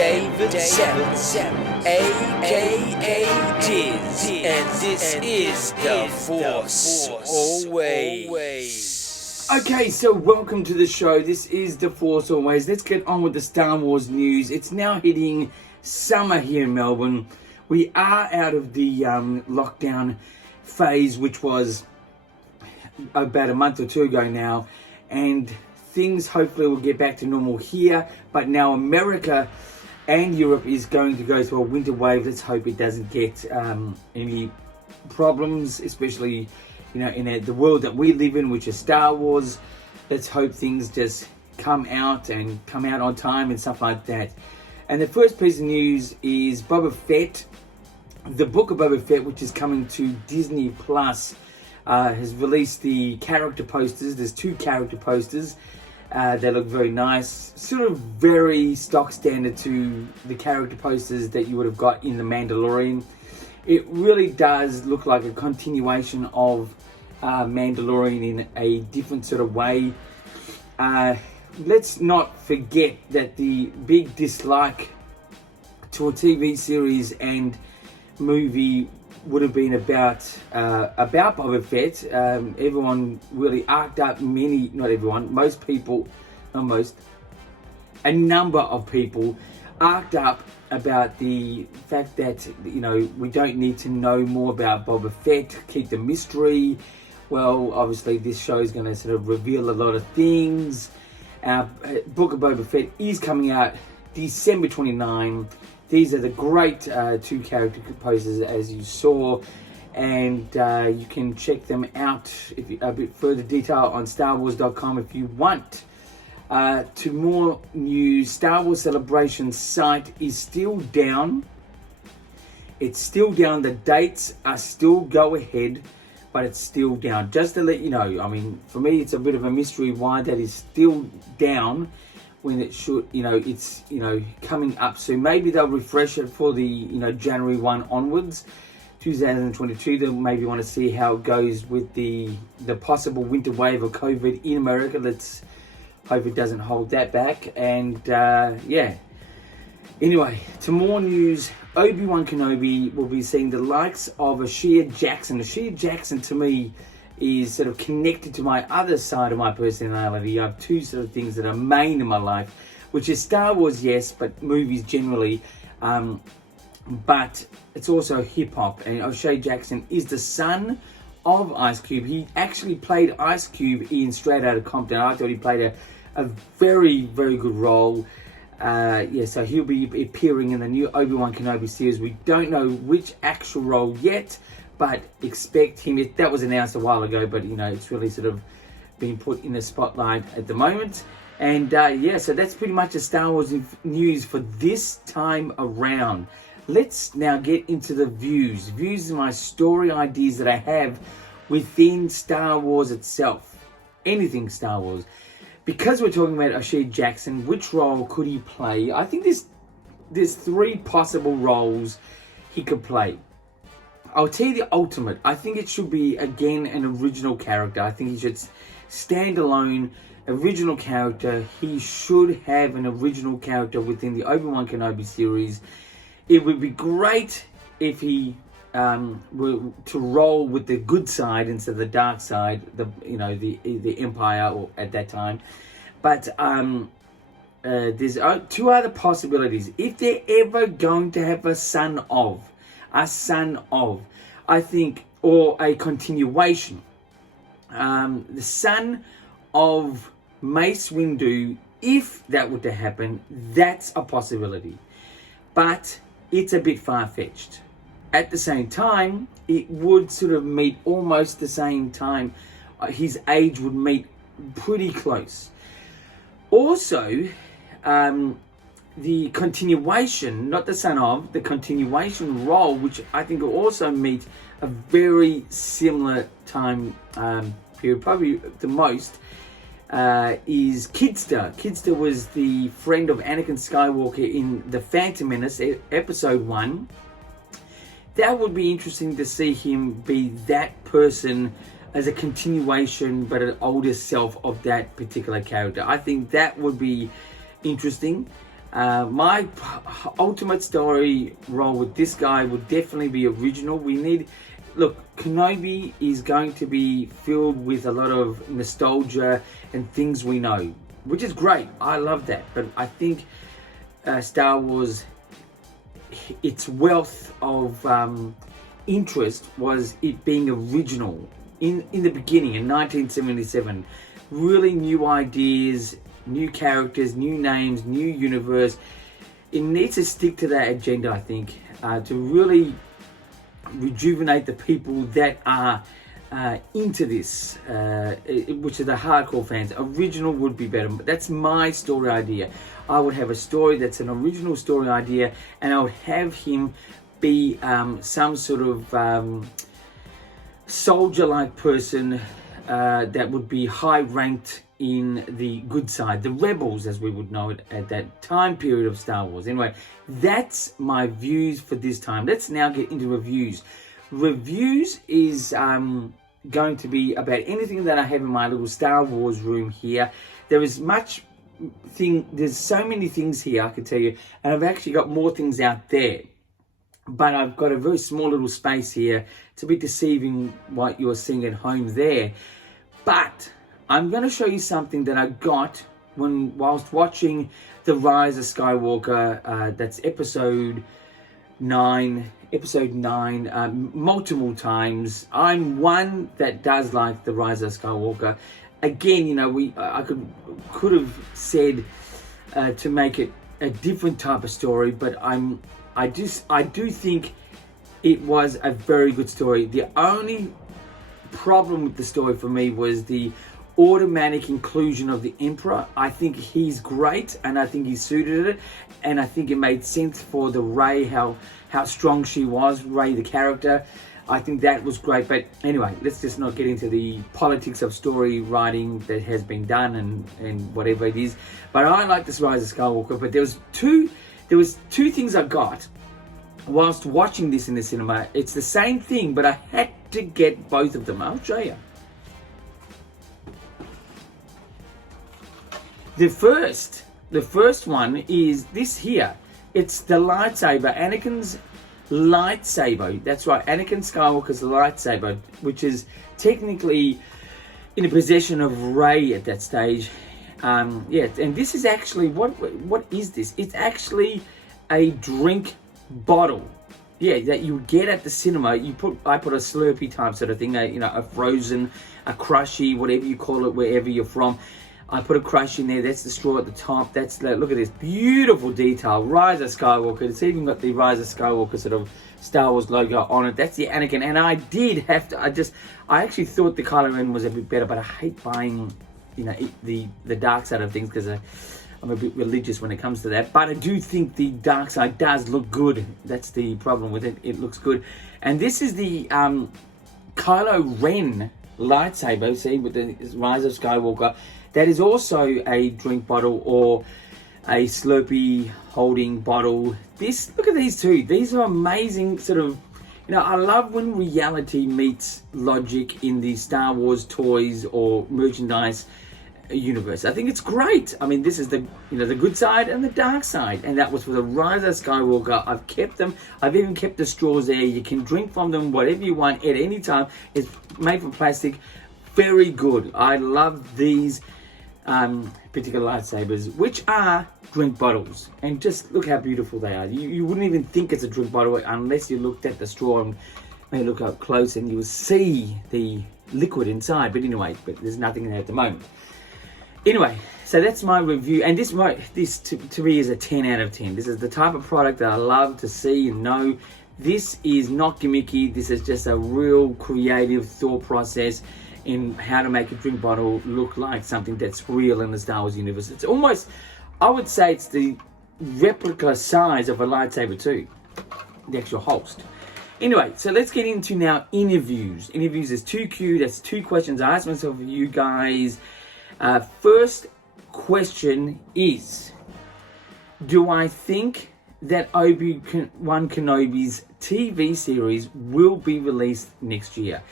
David Seven, a.k.a. Diz, and this is The Force Always. Okay, so welcome to the show. This is The Force Always. Let's get on with the Star Wars news. It's now hitting summer here in Melbourne. We are out of the lockdown phase, which was about a month or two ago now, and things hopefully will get back to normal here. But now America and Europe is going to go through a winter wave. Let's hope it doesn't get any problems, especially in the world that we live in, which is Star Wars. Let's hope things just come out on time and stuff like that. And the first piece of news is Boba Fett. The book of Boba Fett, which is coming to Disney Plus, has released the character posters. There's 2 character posters. They look very nice, sort of very stock standard to the character posters that you would have got in The Mandalorian. It really does look like a continuation of Mandalorian in a different sort of way. Let's not forget that the big dislike to a TV series and movie would have been about Boba Fett. Everyone really arced up, not everyone, most people, a number of people arced up about the fact that, we don't need to know more about Boba Fett, keep the mystery. Well, obviously this show is going to sort of reveal a lot of things. Our book of Boba Fett is coming out December 29. These are the great 2 character posters, as you saw, and you can check them out a bit further detail on StarWars.com if you want. To more news, Star Wars Celebration site is still down. It's still down. The dates are still go ahead, but it's still down. Just to let you know, I mean, for me, it's a bit of a mystery why that is still down when it should, it's, coming up soon. Maybe they'll refresh it for the, January 1 onwards, 2022. They'll maybe want to see how it goes with the possible winter wave of COVID in America. Let's hope it doesn't hold that back. And, Anyway, to more news, ObiWan Kenobi will be seeing the likes of Ashia Jackson. Ashia Jackson, to me, is sort of connected to my other side of my personality. I have 2 sort of things that are main in my life, which is Star Wars, yes, but movies generally. But it's also hip hop, and O'Shea Jackson is the son of Ice Cube. He actually played Ice Cube in Straight Outta Compton. I thought he played a very, very good role. So he'll be appearing in the new ObiWan Kenobi series. We don't know which actual role yet, but expect him. That was announced a while ago, but it's really sort of been put in the spotlight at the moment. And so that's pretty much the Star Wars news for this time around. Let's now get into the views. Views are my story ideas that I have within Star Wars itself. Anything Star Wars. Because we're talking about O'Shea Jackson, which role could he play? I think there's 3 possible roles he could play. I'll tell you the ultimate. I think it should be, again, an original character. I think he should stand alone, original character. He should have an original character within the ObiWan Kenobi series. It would be great if he were to roll with the good side instead of the dark side, the Empire at that time. But there's 2 other possibilities. If they're ever going to have a son of, I think, or a continuation. The son of Mace Windu, if that were to happen, that's a possibility. But it's a bit far-fetched. At the same time, it would sort of meet almost the same time. His age would meet pretty close. Also, the continuation, not the son of, the continuation role, which I think will also meet a very similar time period, probably the most, is Kidster. Kidster was the friend of Anakin Skywalker in The Phantom Menace, episode 1. That would be interesting to see him be that person as a continuation, but an older self of that particular character. I think that would be interesting. My ultimate story role with this guy would definitely be original. Look, Kenobi is going to be filled with a lot of nostalgia and things we know, which is great. I love that. But I think Star Wars, its wealth of interest was it being original in the beginning in 1977. Really new ideas, new characters, new names, new universe. It needs to stick to that agenda, I think, to really rejuvenate the people that are into this, which are the hardcore fans. Original would be better. That's my story idea. I would have a story that's an original story idea, and I would have him be some sort of soldier-like person that would be high-ranked in the good side, the rebels as we would know it at that time period of Star Wars. Anyway, that's my views for this time. Let's now get into reviews. Reviews is going to be about anything that I have in my little Star Wars room here. There's so many things here I can tell you, and I've actually got more things out there. But I've got a very small little space here. It's a bit deceiving what you're seeing at home there. But I'm going to show you something that I got whilst watching The Rise of Skywalker. That's episode 9, multiple times. I'm one that does like The Rise of Skywalker. Again, I could have said to make it a different type of story, but I do think it was a very good story. The only problem with the story for me was the automatic inclusion of the Emperor. I think he's great, and I think he suited it, and I think it made sense for the Rey, how strong she was, Rey the character. I think that was great. But anyway, let's just not get into the politics of story writing that has been done and whatever it is. But I like this Rise of Skywalker. But there was two things I got whilst watching this in the cinema. It's the same thing, but I had to get both of them. I'll show you. The first one is this here. It's the lightsaber, Anakin's lightsaber. That's right, Anakin Skywalker's lightsaber, which is technically in the possession of Rey at that stage. And this is actually, what is this? It's actually a drink bottle. Yeah, that you get at the cinema. I put a Slurpee type sort of thing, a frozen, a crushy, whatever you call it, wherever you're from. I put a crush in there. That's the straw at the top. Look at this beautiful detail. Rise of Skywalker. It's even got the Rise of Skywalker sort of Star Wars logo on it. That's the Anakin. And I did have to. I actually thought the Kylo Ren was a bit better, but I hate buying, the dark side of things because I'm a bit religious when it comes to that. But I do think the dark side does look good. That's the problem with it. It looks good. And this is the Kylo Ren lightsaber. See, with the Rise of Skywalker. That is also a drink bottle or a Slurpee holding bottle. Look at these two. These are amazing sort of, I love when reality meets logic in the Star Wars toys or merchandise universe. I think it's great. I mean, this is the good side and the dark side. And that was for the Rise of Skywalker. I've kept them. I've even kept the straws there. You can drink from them whatever you want at any time. It's made from plastic. Very good. I love these particular lightsabers, which are drink bottles, and just look how beautiful they are. You wouldn't even think it's a drink bottle unless you looked at the straw and maybe look up close and you will see the liquid inside. But anyway, there's nothing in there at the moment. Anyway, so that's my review, and this to me is a 10 out of 10. This is the type of product that I love to see and know. This is not gimmicky. This is just a real creative thought process in how to make a drink bottle look like something that's real in the Star Wars universe. It's almost, I would say it's the replica size of a lightsaber too, the actual holst. Anyway, so let's get into now interviews. Interviews is 2Q, that's 2 questions I asked myself for you guys. First question is, do I think that ObiWan Kenobi's TV series will be released next year?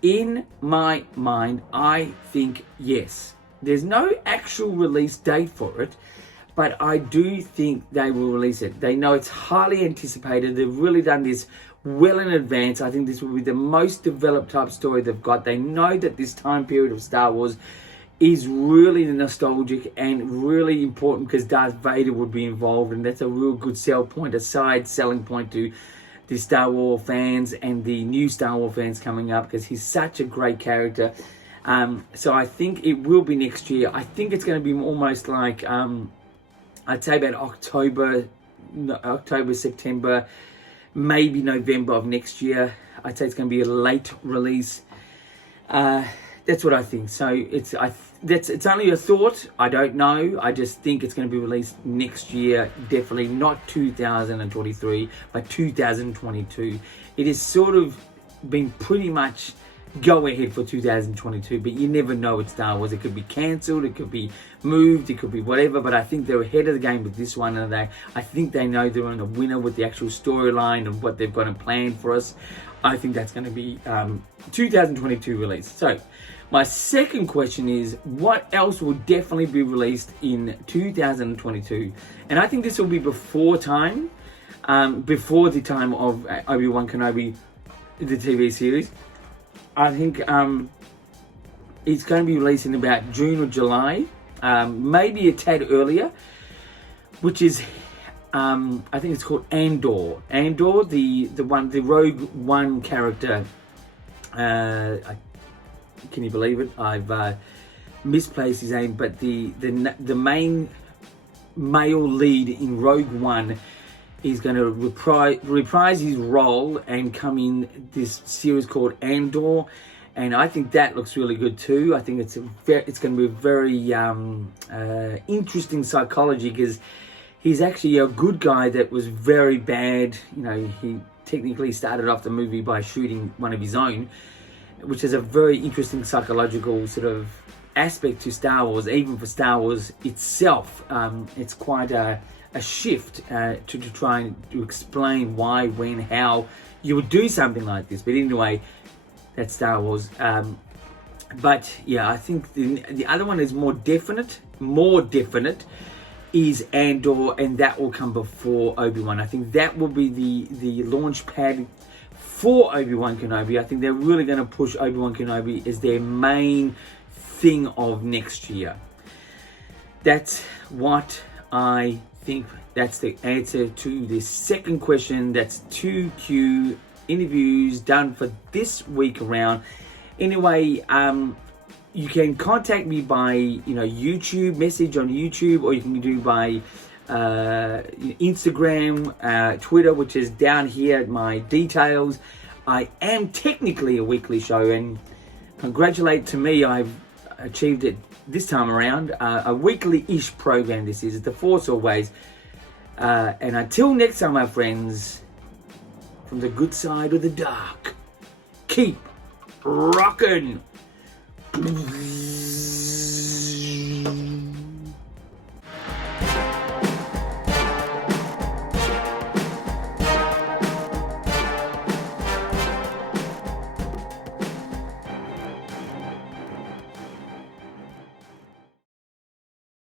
In my mind, I think yes. There's no actual release date for it, but I do think they will release it. They know it's highly anticipated. They've really done this well in advance. I think this will be the most developed type story they've got. They know that this time period of Star Wars is really nostalgic and really important because Darth Vader would be involved, and that's a real good sell point, a side selling point to the Star Wars fans and the new Star Wars fans coming up, because he's such a great character. So I think it will be next year. I think it's going to be almost like, I'd say about October, September, maybe November of next year. I'd say it's going to be a late release. That's what I think. So it's only a thought. I don't know. I just think it's going to be released next year. Definitely not 2023, but 2022. It has sort of been pretty much go ahead for 2022, but you never know with Star Wars. It could be cancelled, it could be moved, it could be whatever, but I think they're ahead of the game with this one, and I think they know they're on a winner with the actual storyline and what they've got in plan for us. I think that's going to be 2022 release. So my second question is, what else will definitely be released in 2022? And I think this will be before the time of ObiWan Kenobi, the TV series. I think it's going to be released in about June or July, maybe a tad earlier, which is, I think it's called Andor. Andor, the Rogue One character. Can you believe it? I've misplaced his name, but the main male lead in Rogue One is going to reprise his role and come in this series called Andor, and I think that looks really good too. I think it's going to be a very interesting psychology, because he's actually a good guy that was very bad. You know, he technically started off the movie by shooting one of his own, which is a very interesting psychological sort of aspect to Star Wars. Even for Star Wars itself, it's quite a shift to try to explain why, when, how you would do something like this. But anyway, that's Star Wars. But yeah, I think the other one is more definite is Andor, and that will come before Obi-Wan. I think that will be the launch pad for Obi-Wan Kenobi. I think they're really going to push Obi-Wan Kenobi as their main thing of next year. That's what I think. That's the answer to the second question. That's 2Q interviews done for this week around. Anyway, you can contact me by YouTube, message on YouTube, or you can do by Instagram, Twitter, which is down here at my details. I am technically a weekly show, and congratulate to me, I've achieved it this time around. A weekly-ish program this is. The Force always. And until next time, my friends, from the good side of the dark, keep rocking.